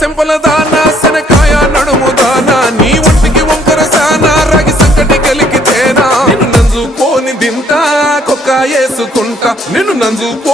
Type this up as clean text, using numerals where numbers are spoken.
సింపల దానా శనకాయ నడుము దానా నీ ఒంటికి వంకర సానా రాగి సంకటి కలిగితేనా నిన్ను నంజుకోని దింటా కొక్క వేసుకుంటా నిన్ను నంజుకో